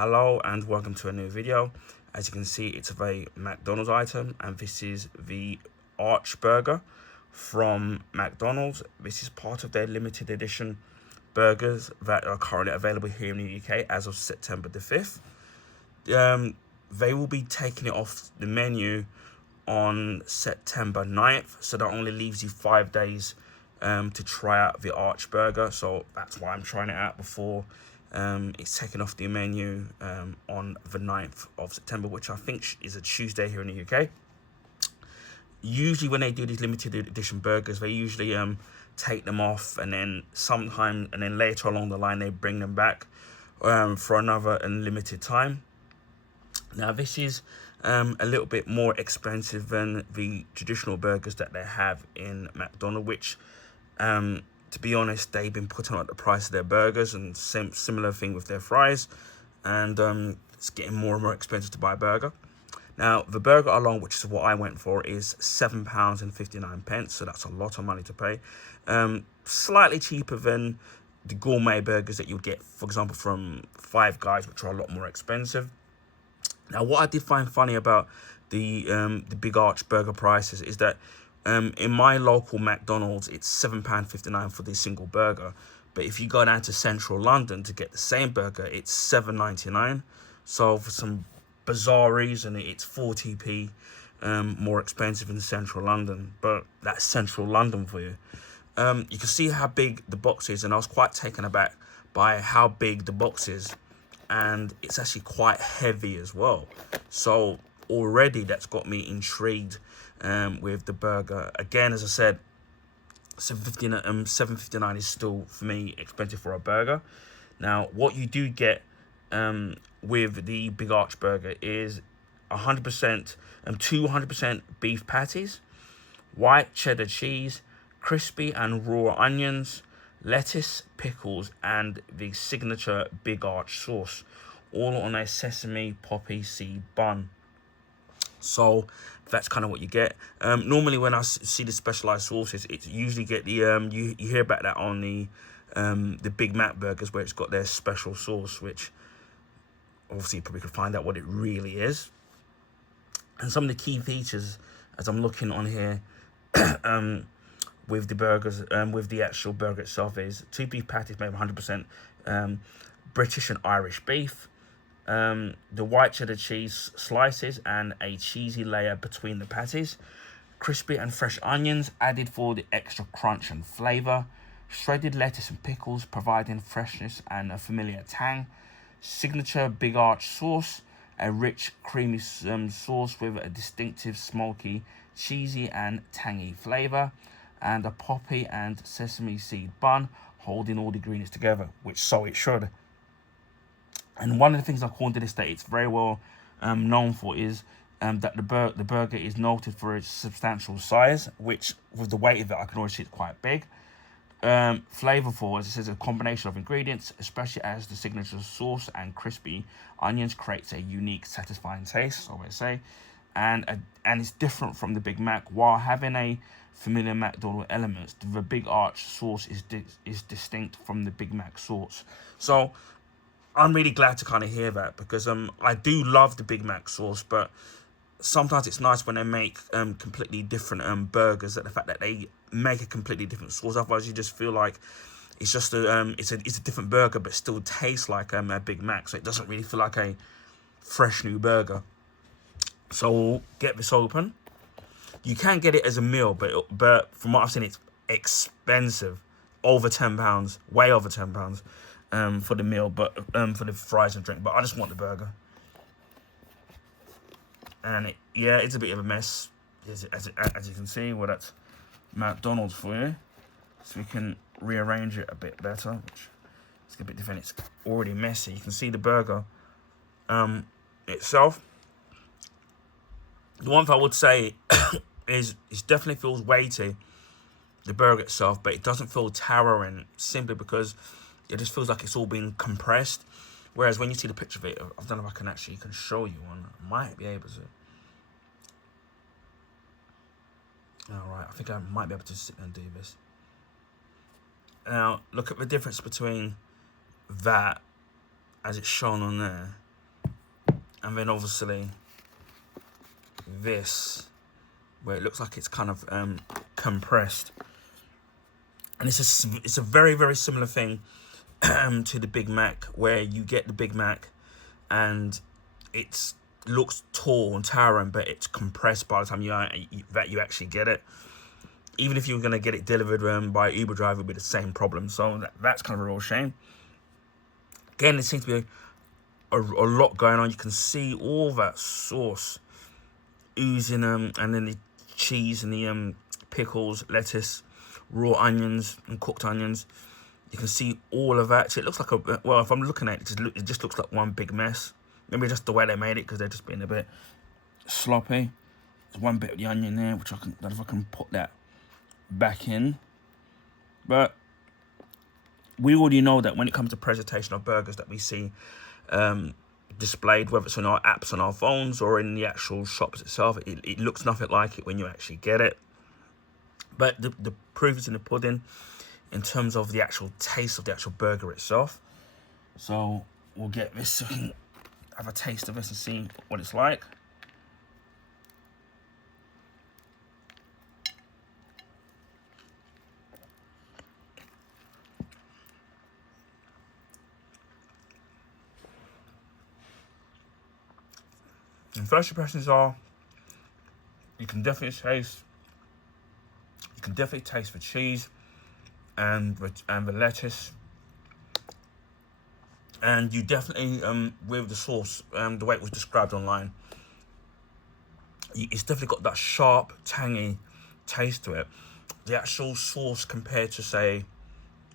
Hello and welcome to a new video. As you can see, it's a very McDonald's item, and this is the Arch Burger from McDonald's. This is part of their limited edition burgers that are currently available here in the UK as of September the 5th. They will be taking it off the menu on September 9th, so that only leaves you 5 days to try out the Arch Burger. So that's why I'm trying it out before it's taken off the menu on the 9th of September, which I think is a Tuesday here in the UK. Usually when they do these limited edition burgers, they usually take them off, and then later along the line they bring them back for another unlimited time. Now this is a little bit more expensive than the traditional burgers that they have in McDonald's, which to be honest, they've been putting up the price of their burgers, and similar thing with their fries, and it's getting more and more expensive to buy a burger. Now the burger alone, which is what I went for, is £7.59, so that's a lot of money to pay. Slightly cheaper than the gourmet burgers that you'd get, for example, from Five Guys, which are a lot more expensive. Now, what I did find funny about the Big Arch burger prices is that in my local McDonald's, it's £7.59 for the single burger. But if you go down to central London to get the same burger, it's £7.99. So for some bizarre reason, it's 40p more expensive in central London. But that's central London for you. You can see how big the box is, and I was quite taken aback by how big the box is. And it's actually quite heavy as well. So already that's got me intrigued with the burger. Again, as I said, £7.59 is still, for me, expensive for a burger. Now, what you do get with the Big Arch Burger is 200% beef patties, white cheddar cheese, crispy and raw onions, lettuce, pickles, and the signature Big Arch sauce, all on a sesame poppy seed bun. So that's kind of what you get. Normally when I see the specialized sauces, it's usually get the you hear about that on the Big Mac burgers, where it's got their special sauce, which obviously you probably could find out what it really is. And some of the key features, as I'm looking on here, with the burgers, with the actual burger itself, is 2 beef patties made of 100% British and Irish beef, the white cheddar cheese slices and a cheesy layer between the patties, crispy and fresh onions added for the extra crunch and flavour, shredded lettuce and pickles providing freshness and a familiar tang, signature Big Arch sauce, a rich creamy sauce with a distinctive smoky, cheesy and tangy flavour, and a poppy and sesame seed bun holding all the ingredients together, which so it should. And one of the things I call to this that it's very well known for is that the burger is noted for its substantial size, which with the weight of it, I can already see it's quite big. Flavorful, as it says, a combination of ingredients, especially as the signature sauce and crispy onions creates a unique, satisfying taste, so I say. And it's different from the Big Mac while having a familiar McDonald's elements. The Big Arch sauce is distinct from the Big Mac sauce. So I'm really glad to kind of hear that, because I do love the Big Mac sauce, but sometimes it's nice when they make completely different burgers, that the fact that they make a completely different sauce. Otherwise you just feel like it's just it's a different burger but still tastes like a Big Mac, so it doesn't really feel like a fresh new burger. So we'll get this open. You can get it as a meal, but from what I've seen, it's expensive, over £10, way over £10 for the meal, but for the fries and drink. But I just want the burger, and it's a bit of a mess, as you can see. Well, that's McDonald's for you, so we can rearrange it a bit better, which is a bit different. It's already messy. You can see the burger itself. The one thing I would say is it definitely feels weighty, the burger itself, but it doesn't feel towering, simply because it just feels like it's all been compressed. Whereas when you see the picture of it, I don't know if I can show you one. I might be able to. Alright, I think I might be able to sit and do this. Now, look at the difference between that, as it's shown on there, And then obviously this, where it looks like it's kind of compressed. And it's a very, very similar thing to the Big Mac, where you get the Big Mac and it looks tall and towering, but it's compressed by the time you actually get it. Even if you're going to get it delivered by Uber driver, it would be the same problem. So that's kind of a real shame. Again, there seems to be a lot going on. You can see all that sauce oozing, and then the cheese and the pickles, lettuce, raw onions and cooked onions. You can see all of that. So it looks like well, if I'm looking at it, it just looks like one big mess. Maybe just the way they made it, because they're just being a bit sloppy. There's one bit of the onion there, which if I can put that back in. But we already know that when it comes to presentation of burgers that we see displayed, whether it's on our apps on our phones or in the actual shops itself, it looks nothing like it when you actually get it. But the proof is in the pudding in terms of the actual taste of the actual burger itself. So we'll get this so we can have a taste of this and see what it's like. And first impressions are, you can definitely taste the cheese and the lettuce, and you definitely with the sauce, the way it was described online, it's definitely got that sharp, tangy taste to it. The actual sauce compared to, say,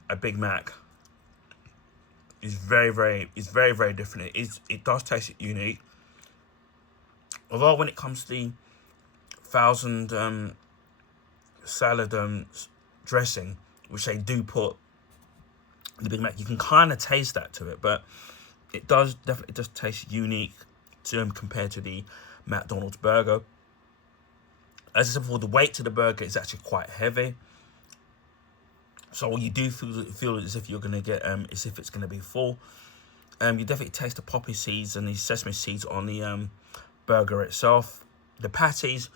a Big Mac is very, very different. It does taste unique. Although when it comes to the thousand salad dressing, which they do put the Big Mac, you can kind of taste that to it, but it definitely does taste unique to them compared to the McDonald's burger. As I said before, the weight to the burger is actually quite heavy, so you do feel as if you're gonna get as if it's gonna be full. You definitely taste the poppy seeds and the sesame seeds on the burger itself. The patties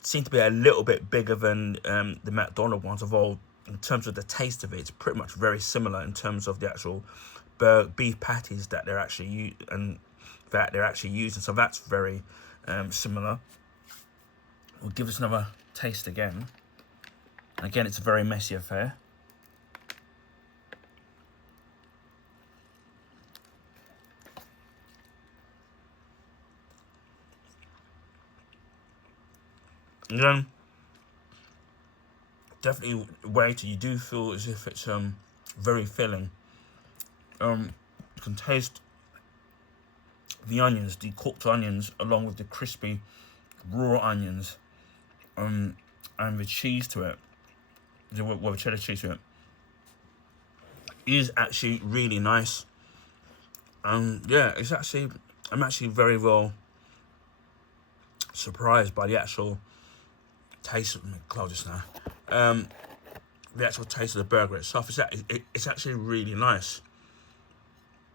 seem to be a little bit bigger than the McDonald's ones, although in terms of the taste of it, it's pretty much very similar in terms of the actual beef patties that they're actually using. So that's very similar. We'll give this another taste again. Again, it's a very messy affair. Again, definitely weighty. You do feel as if it's very filling. You can taste the onions, the cooked onions, along with the crispy raw onions, and the cheese to it, the cheddar cheese to it, is actually really nice. Yeah, I'm actually very well surprised by the actual taste. Let me close this now. The actual taste of the burger itself it's actually really nice.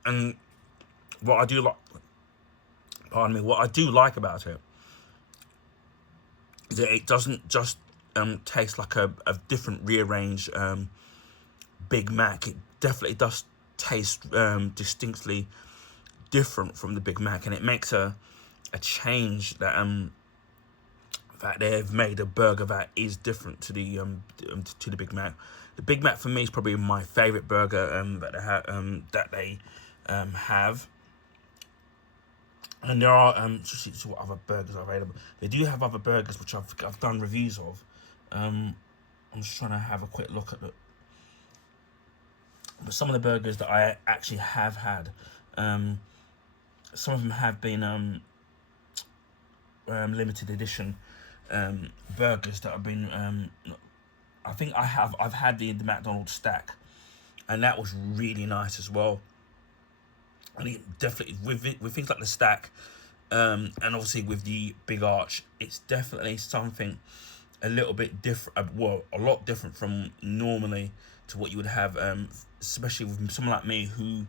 And what I do like about it is that it doesn't just taste like a different rearranged Big Mac. It definitely does taste distinctly different from the Big Mac, and it makes a change that they've made a burger that is different to the Big Mac. The Big Mac for me is probably my favorite burger that they have. And there are just see what other burgers are available. They do have other burgers which I've done reviews of. I'm just trying to have a quick look at it. But some of the burgers that I actually have had, some of them have been limited edition burgers that have been. I think I've had the McDonald's stack, and that was really nice as well. And it definitely with things like the stack, and obviously with the Big Arch, it's definitely something a little bit different. Well, a lot different from normally to what you would have, especially with someone like me who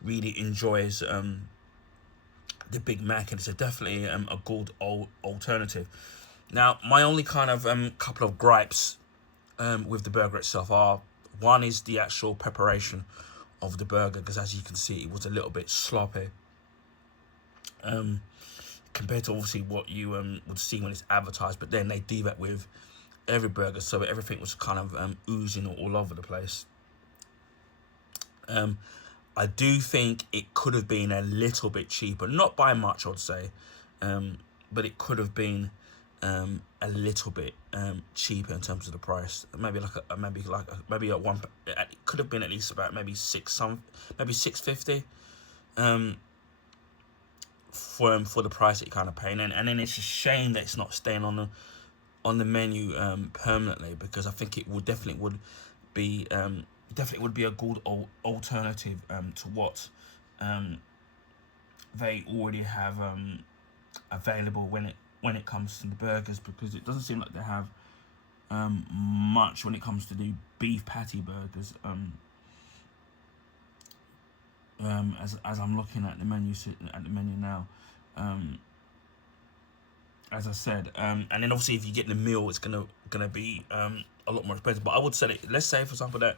really enjoys the Big Mac, and it's definitely a good alternative. Now, my only kind of couple of gripes with the burger itself are, one is the actual preparation of the burger, because as you can see, it was a little bit sloppy compared to obviously what you would see when it's advertised. But then they do that with every burger, so everything was kind of oozing all over the place. I do think it could have been a little bit cheaper, not by much, I'd say, but it could have been a little bit cheaper in terms of the price. Maybe at one, it could have been at least about maybe $6.50 for the price that you're kind of paying. And then it's a shame that it's not staying on the menu permanently, because I think it would definitely be a good alternative to what they already have available when it comes to the burgers, because it doesn't seem like they have much when it comes to the beef patty burgers. As I'm looking at the menu now, as I said, and then obviously if you get the meal, it's gonna be a lot more expensive. But I would say that, let's say for example that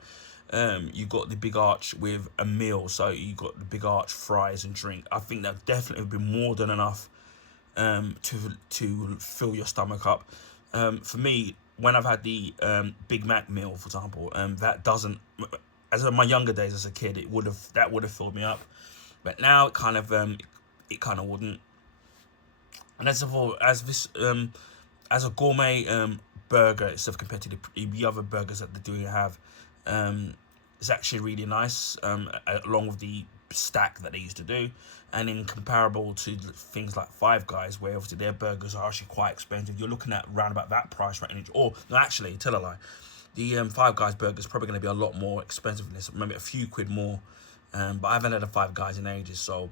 you got the Big Arch with a meal, so you got the Big Arch, fries and drink. I think that definitely would be more than enough to fill your stomach up. For me, when I've had the Big Mac meal, for example, that doesn't, as in my younger days as a kid, that would have filled me up, but now it kind of wouldn't. And as a gourmet burger itself, compared to the other burgers that they do have, it's actually really nice, along with the stack that they used to do, and in comparable to things like Five Guys, where obviously their burgers are actually quite expensive. You're looking at around about that price range, or no, actually, tell a lie, the Five Guys burger is probably going to be a lot more expensive than this, maybe a few quid more. But I haven't had a Five Guys in ages, so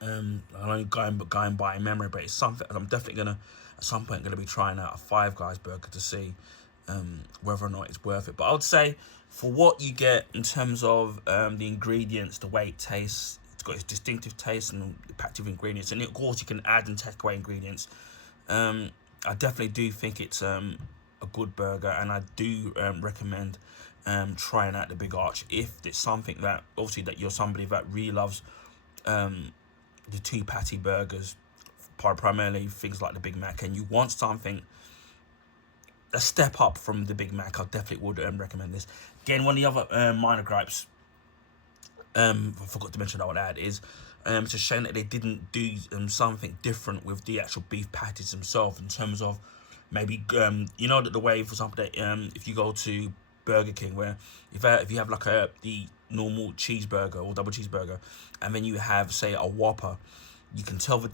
I'm only going by memory. But it's something I'm definitely gonna at some point be trying out a Five Guys burger to see whether or not it's worth it. But I would say, for what you get in terms of the ingredients, the way it tastes, it's got its distinctive taste and active ingredients, and of course you can add and take away ingredients. I definitely do think it's a good burger, and I do recommend trying out the Big Arch if it's something that, obviously, that you're somebody that really loves the two patty burgers, primarily things like the Big Mac, and you want something a step up from the Big Mac. I definitely would recommend this. Again, one of the other minor gripes, I forgot to mention, I would add, is it's a shame that they didn't do something different with the actual beef patties themselves, in terms of maybe you know, that the way, for example, that if you go to Burger King, where if you have like the normal cheeseburger or double cheeseburger, and then you have, say, a Whopper, you can tell that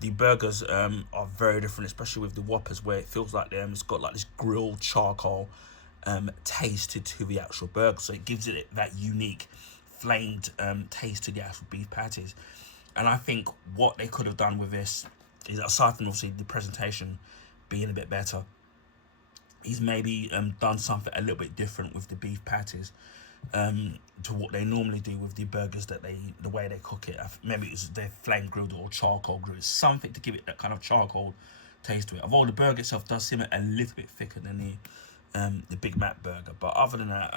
the burgers are very different, especially with the Whoppers, where it feels like it's got like this grilled charcoal taste to the actual burger, so it gives it that unique flamed taste to the actual beef patties. And I think what they could have done with this is, aside from obviously the presentation being a bit better, he's maybe done something a little bit different with the beef patties to what they normally do with the burgers, that the way they cook it. Maybe it's their flame grilled or charcoal grilled. It's something to give it that kind of charcoal taste to it. Although the burger itself does seem a little bit thicker than the Big Mac burger, but other than that,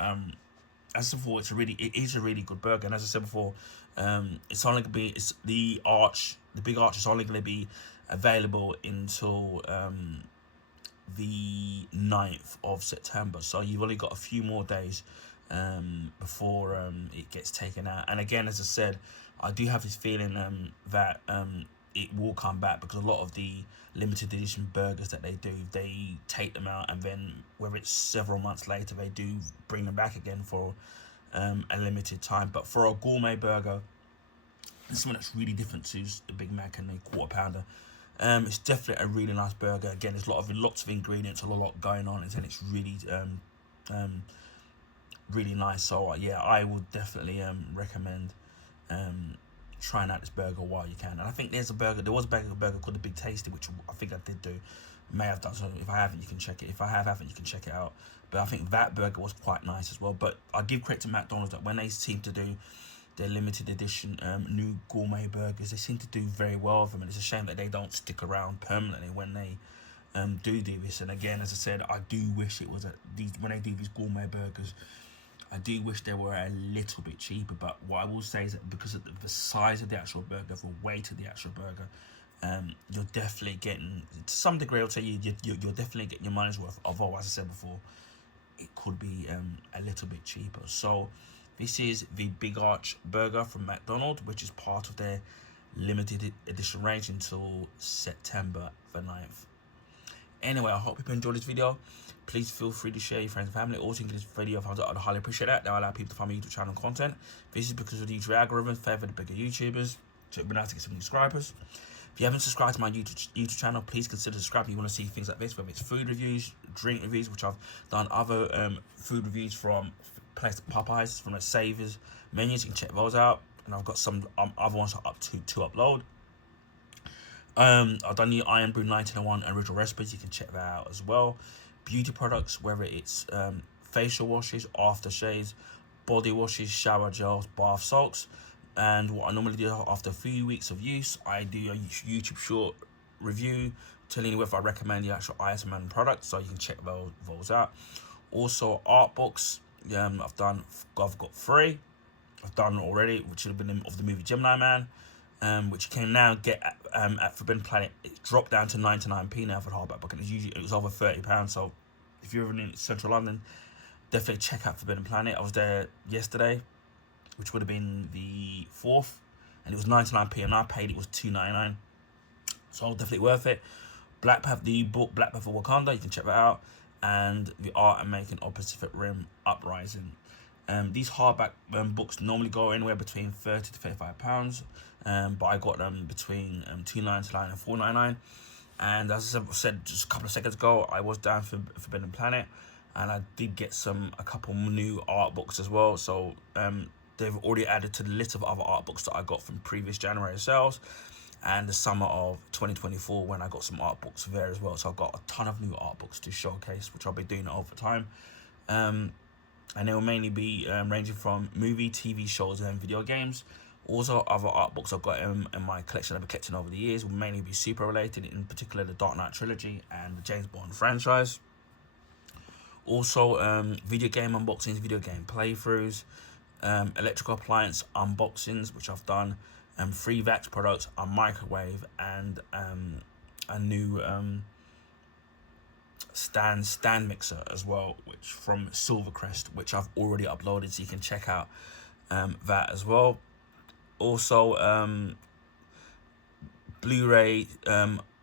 as I said before, it is a really good burger. And as I said before, it's only gonna be the Big Arch is only going to be available until the 9th of September. So you've only got a few more days before it gets taken out. And again, as I said, I do have this feeling that it will come back, because a lot of the limited edition burgers that they take them out, and then whether it's several months later, they do bring them back again for a limited time. But for a gourmet burger, it's something that's really different to the Big Mac and the Quarter Pounder. It's definitely a really nice burger. Again, there's lots of ingredients, a lot going on, and it's really really nice. So yeah, I would definitely recommend trying out this burger while you can. And I think there was a burger called the Big Tasty, which I think I did do, may have done. So if I haven't, you can check it. If I haven't, you can check it out. But I think that burger was quite nice as well. But I give credit to McDonald's that when they seem to do their limited edition new gourmet burgers. They seem to do very well with them, and it's a shame that they don't stick around permanently when they do this. And again, as I said, I do wish it was when they do these gourmet burgers, I do wish they were a little bit cheaper. But what I will say is that because of the size of the actual burger, the weight of the actual burger, you're definitely getting, to some degree, I'll tell you, you're definitely getting your money's worth. Although, as I said before, it could be a little bit cheaper. So this is the Big Arch burger from McDonald's, which is part of their limited edition range until September the 9th. Anyway, I hope you enjoyed this video. Please feel free to share your friends and family. Also, in this video, I'd highly appreciate that. That will allow people to find my YouTube channel and content. This is because of the YouTube algorithm favor the bigger YouTubers, so it'd be nice to get some new subscribers. If you haven't subscribed to my YouTube channel, please consider subscribing. You want to see things like this, whether it's food reviews, drink reviews, which I've done other food reviews from places like Popeyes, from the Savers menus. You can check those out. And I've got some other ones up to upload. I've done the Iron Brew 1901 original recipes. You can check that out as well. Beauty products, whether it's facial washes, aftershaves, body washes, shower gels, bath salts. And what I normally do after a few weeks of use, I do a YouTube short review telling you whether I recommend the actual item and product, so you can check those out. Also, art books. I've got 3. I've done already, which should have been of the movie Gemini Man, which you can now get at Forbidden Planet. It's dropped down to 99p now for the hardback book, and it was over £30. So if you're ever in central London, definitely check out Forbidden Planet. I was there yesterday, which would have been the 4th, and it was 99p, and I paid it was £2.99. So definitely worth it. The book Black Panther Wakanda, you can check that out, and The Art and Making of Pacific Rim Uprising. These hardback books normally go anywhere between £30 to £35, but I got them between £2.99 and £4.99. And as I said just a couple of seconds ago, I was down for Forbidden Planet, and I did get a couple new art books as well. So they've already added to the list of other art books that I got from previous January sales and the summer of 2024, when I got some art books there as well. So I've got a ton of new art books to showcase, which I'll be doing over time. And they will mainly be ranging from movie, TV shows, and video games. Also, other art books I've got in my collection I've been collecting over the years will mainly be super related, in particular the Dark Knight trilogy and the James Bond franchise. Also, video game unboxings, video game playthroughs, electrical appliance unboxings, which I've done, free vax products, a microwave, and a new stand mixer as well, which from Silvercrest, which I've already uploaded, so you can check out that as well. Also, Blu-ray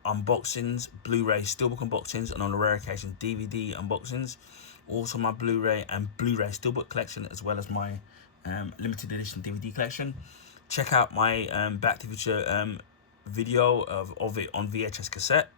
unboxings, Blu-ray steelbook unboxings, and on a rare occasion DVD unboxings. Also my Blu-ray and Blu-ray steelbook collection, as well as my limited edition DVD collection. Check out my Back to the Future video of it on VHS cassette.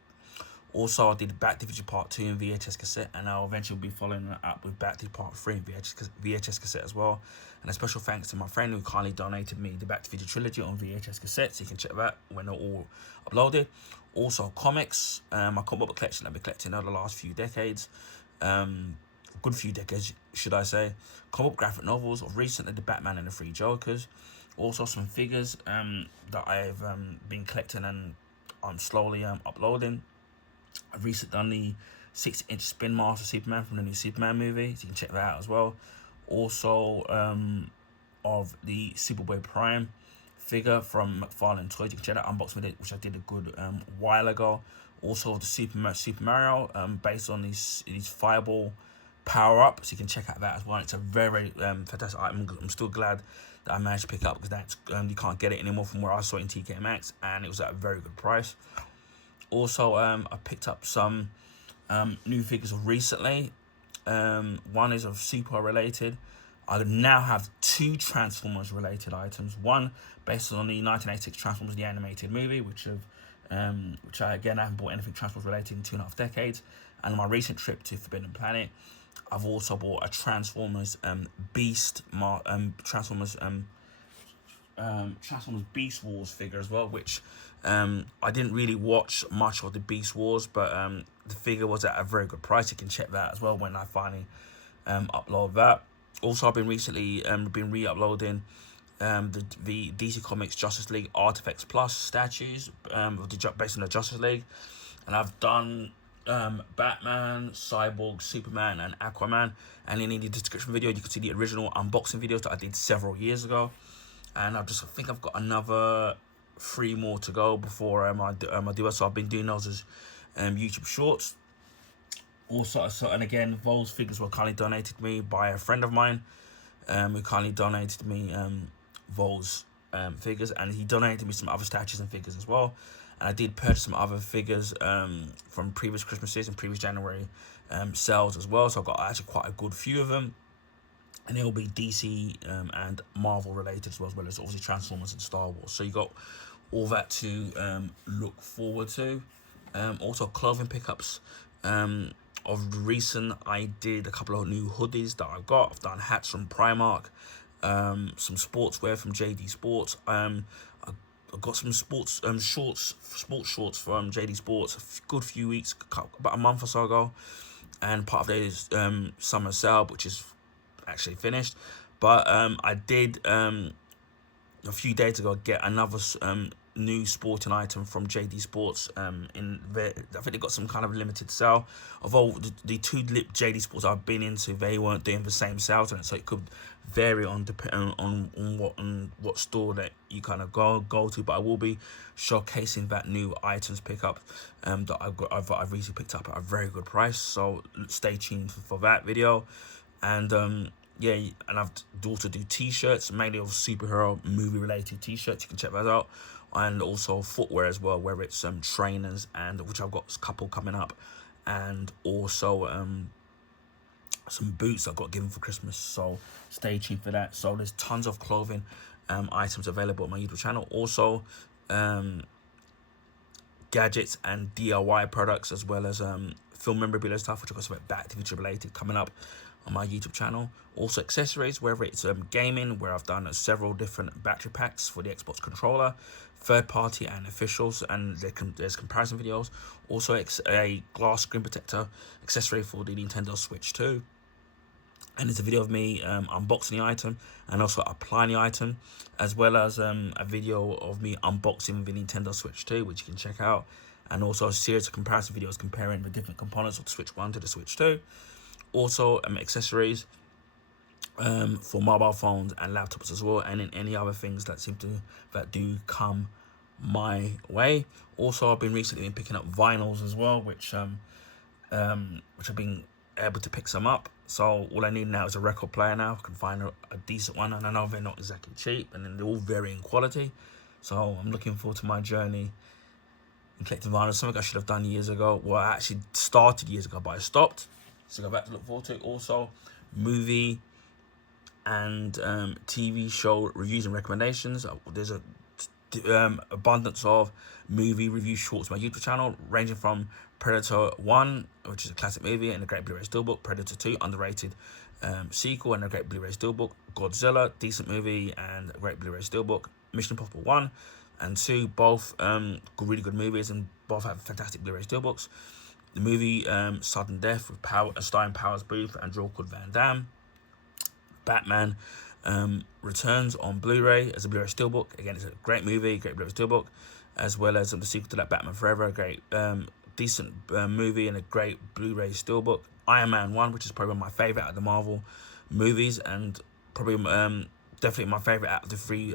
Also, I did Back to the Future Part 2 in VHS cassette, and I'll eventually be following that up with Back to Part 3 in VHS cassette as well. And a special thanks to my friend who kindly donated me the Back to the Future trilogy on VHS cassette, so you can check that when they're all uploaded. Also, comics, my comic book collection I've been collecting over the last few decades. Good few decades, should I say. Comic book graphic novels of recently the Batman and the Three Jokers. Also, some figures that I've been collecting and I'm slowly uploading. I've recently done the 60-inch Spin Master Superman from the new Superman movie, so you can check that out as well. Also, of the Superboy Prime figure from McFarlane Toys, you can check that unboxing with it, which I did a good while ago. Also, the Super Mario, based on these Fireball power-up, so you can check out that as well. It's a very fantastic item. I'm still glad that I managed to pick up, because that's you can't get it anymore from where I saw it in TK Maxx, and it was at a very good price. Also, I picked up some new figures recently. One is of Super related. I now have 2 Transformers related items. One based on the 1986 Transformers the animated movie, which I haven't bought anything Transformers related in 2.5 decades. And on my recent trip to Forbidden Planet, I've also bought a Transformers Transformers Beast Wars figure as well, which I didn't really watch much of the Beast Wars, but the figure was at a very good price. You can check that as well when I finally upload that. Also, I've been recently re-uploading the DC Comics Justice League Artifacts Plus statues based on the Justice League, and I've done Batman, Cyborg, Superman, and Aquaman. And in the description video, you can see the original unboxing videos that I did several years ago. And I think I've got another 3 more to go before I do it. So I've been doing those as YouTube shorts. Also, and again, those figures were kindly donated to me by a friend of mine, who kindly donated me those figures, and he donated me some other statues and figures as well. And I did purchase some other figures from previous Christmases and previous January sales as well. So I got actually quite a good few of them, and they'll be DC and Marvel related as well as obviously Transformers and Star Wars. So you got all that to look forward to. Also clothing pickups. Of recent, I did a couple of new hoodies that I've got. I've done hats from Primark, some sportswear from JD Sports. I got some sports shorts from JD Sports a good few weeks, about a month or so ago, and part of those summer sale, which is actually finished. But I did a few days ago get another new sporting item from JD Sports. I think they got some kind of limited sale. Although the 2 JD Sports I've been into, they weren't doing the same sales on it, so it could vary on what store that you kind of go to. But I will be showcasing that new items pickup that I've recently picked up at a very good price. So stay tuned for that video. And yeah, and I've also do t-shirts, mainly of superhero movie related t-shirts. You can check that out. And also footwear as well, where it's trainers, and which I've got a couple coming up, and also some boots I got given for Christmas. So stay tuned for that. So there's tons of clothing items available on my YouTube channel. Also gadgets and DIY products, as well as film memorabilia stuff, which I've got some Back to the Future related coming up on my YouTube channel. Also accessories, whether it's gaming, where I've done several different battery packs for the Xbox controller, third party and officials, and there's comparison videos. Also a glass screen protector accessory for the Nintendo Switch 2. And there's a video of me unboxing the item and also applying the item, as well as a video of me unboxing the Nintendo Switch 2, which you can check out. And also a series of comparison videos comparing the different components of the Switch 1 to the Switch 2. Also accessories for mobile phones and laptops as well, and in any other things that do come my way. Also, I've been recently picking up vinyls as well, which I've been able to pick some up. So all I need now is a record player. Now I can find a decent one, and I know they're not exactly cheap, and then they're all varying quality. So I'm looking forward to my journey in collecting vinyls. Something I should have done years ago. Well, I actually started years ago, but I stopped. So I got back to look forward to. Also, movie and TV show reviews and recommendations. There's a abundance of movie review shorts on my YouTube channel, ranging from Predator 1, which is a classic movie and a great Blu-ray steelbook, Predator 2, underrated sequel and a great Blu-ray steelbook, Godzilla, decent movie and a great Blu-ray steelbook, Mission Impossible 1 and 2, both really good movies, and both have fantastic Blu-ray steelbooks. The movie Sudden Death with starring Powers Booth and Jean-Claude Van Damme. Batman returns on Blu-ray as a Blu-ray steelbook. Again, it's a great movie, great Blu-ray steelbook, as well as the sequel to that, Batman Forever, a great decent movie and a great Blu-ray steelbook. Iron Man 1, which is probably one of my favorite out of the Marvel movies, and probably definitely my favorite out of the 3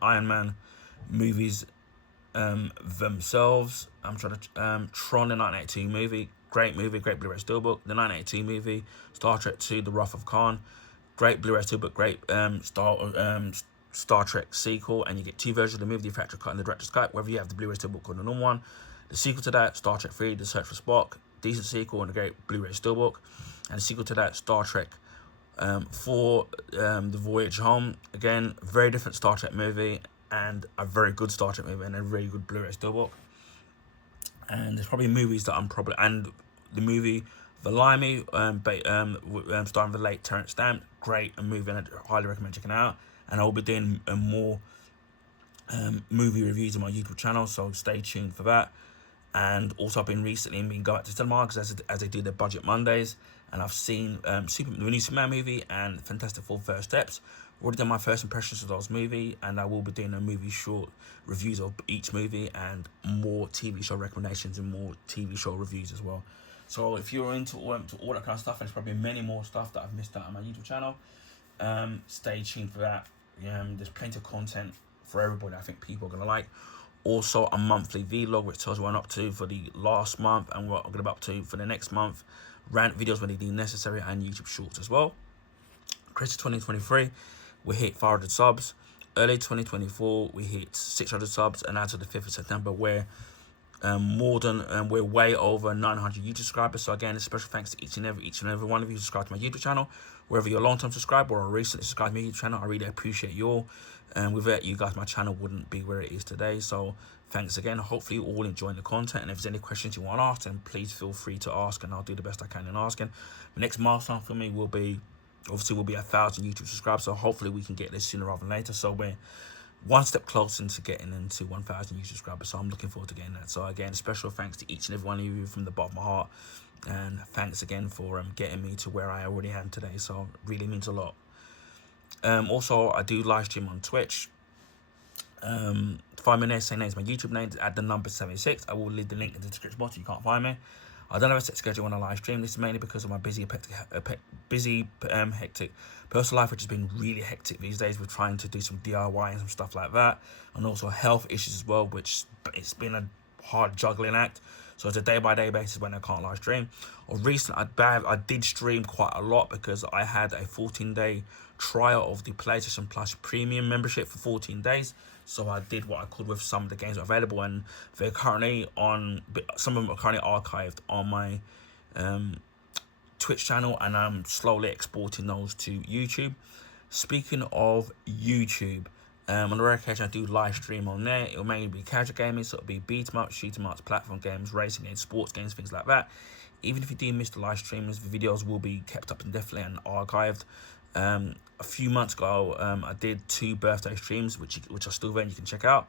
Iron Man movies themselves. I'm trying to Tron, the 1982 movie, great Blu-ray steelbook. The 1982 movie Star Trek 2, The Wrath of Khan, great Blu-ray steelbook, great Star Trek sequel, and you get 2 versions of the movie, the factory cut and the director's cut, whether you have the Blu-ray steelbook or the normal one. The sequel to that, Star Trek 3, The Search for Spock, decent sequel and a great Blu-ray steelbook. And the sequel to that, Star Trek 4, The Voyage Home, again, very different Star Trek movie and a very good Star Trek movie and a very good Blu-ray steelbook. And there's probably movies that and the movie The Limey, starring the late Terrence Stamp, great movie, and I highly recommend checking it out. And I'll be doing more movie reviews on my YouTube channel, so stay tuned for that. And also, I've been recently going back to cinema because as they do their Budget Mondays, and I've seen the new Superman movie and Fantastic Four First Steps, Already done my first impressions of those movies, and I will be doing a movie short reviews of each movie and more TV show recommendations and more TV show reviews as well. So if you're into all that kind of stuff, and there's probably many more stuff that I've missed out on my YouTube channel, stay tuned for that. There's plenty of content for everybody I think people are going to like. Also a monthly vlog which tells you what I'm up to for the last month and what I'm going to be up to for the next month. Rant videos when they deem necessary, and YouTube shorts as well. Christmas 2023, we hit 500 subs. Early 2024, we hit 600 subs, and as of the 5th of September, we're we're way over 900 YouTube subscribers. So again, a special thanks to each and every one of you who subscribe to my YouTube channel. Whether you're a long-term subscriber or a recently subscribed to my YouTube channel, I really appreciate you all. And without you guys, my channel wouldn't be where it is today. So thanks again. Hopefully you all enjoying the content, and if there's any questions you want to ask, then please feel free to ask, and I'll do the best I can in asking. The next milestone for me will be 1,000 YouTube subscribers. So hopefully we can get this sooner rather than later. So we're one step closer into getting into 1,000 YouTube subscribers. So I'm looking forward to getting that. So again, special thanks to each and every one of you from the bottom of my heart, and thanks again for getting me to where I already am today. So it really means a lot. Also, I do live stream on Twitch. Find me there, same name as my YouTube name, add the number 76. I will leave the link in the description box if you can't find me. I don't have a set schedule when I live stream. This is mainly because of my busy, hectic personal life, which has been really hectic these days. We're trying to do some DIY and some stuff like that, and also health issues as well, which it's been a hard juggling act. So it's a day-by-day basis when I can't live stream. Or recently, I did stream quite a lot because I had a 14-day trial of the PlayStation Plus Premium membership for 14 days. So I did what I could with some of the games available, and they're currently on. Some of them are currently archived on my Twitch channel, and I'm slowly exporting those to YouTube. Speaking of YouTube, on the rare occasion I do live stream on there. It'll mainly be casual gaming, so it'll be beat 'em ups, shoot 'em ups, platform games, racing games, sports games, things like that. Even if you do miss the live streams, the videos will be kept up indefinitely and archived. A few months ago, I did 2 birthday streams, which are still there and you can check out.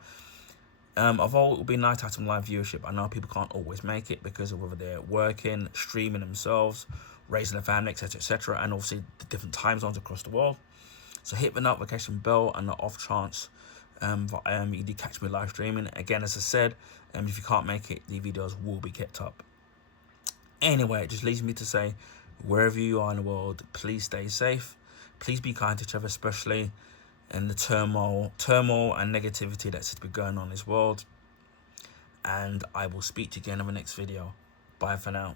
Although it will be nice to have some live viewership, I know people can't always make it because of whether they're working, streaming themselves, raising a family, etc., etc., and obviously the different time zones across the world. So hit the notification bell, and the off chance you do catch me live streaming. Again, as I said, if you can't make it, the videos will be kept up. Anyway, it just leaves me to say, wherever you are in the world, please stay safe. Please be kind to each other, especially in the turmoil and negativity that seems to be going on in this world. And I will speak to you again in the next video. Bye for now.